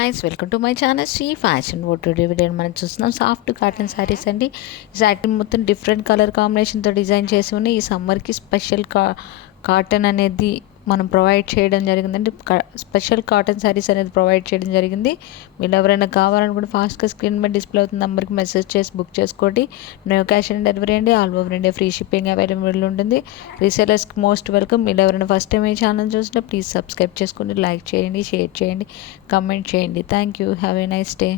Nice welcome to my channel Shri fashion world. Today video మనం చూస్తున్నాం soft cotton saris అండి. ఈ శారీ మొత్తం డిఫరెంట్ కలర్ కాంబినేషన్తో డిజైన్ చేసి ఉన్నాయి. ఈ సమ్మర్కి స్పెషల్ కాటన్ అనేది మనం ప్రొవైడ్ చేయడం జరిగిందండి. స్పెషల్ కాటన్ శారీస్ అనేది ప్రొవైడ్ చేయడం జరిగింది. మీరు ఎవరైనా కావాలనుకుంటే ఫాస్ట్గా స్క్రీన్ మీద డిస్ప్లే అవుతుంది నెంబర్కి మెసేజ్ చేసి బుక్ చేసుకోండి. నో క్యాష్ ఆన్ డెలివరీ అండి. All over India free shipping available ఉంటుంది. రీసేలర్స్కి మోస్ట్ వెల్కమ్. మీరు ఎవరైనా ఫస్ట్ టైం ఈ ఛానల్ చూసినా ప్లీజ్ సబ్స్క్రైబ్ చేసుకోండి, లైక్ చేయండి, షేర్ చేయండి, కమెంట్ చేయండి. Thank you. Have a nice day.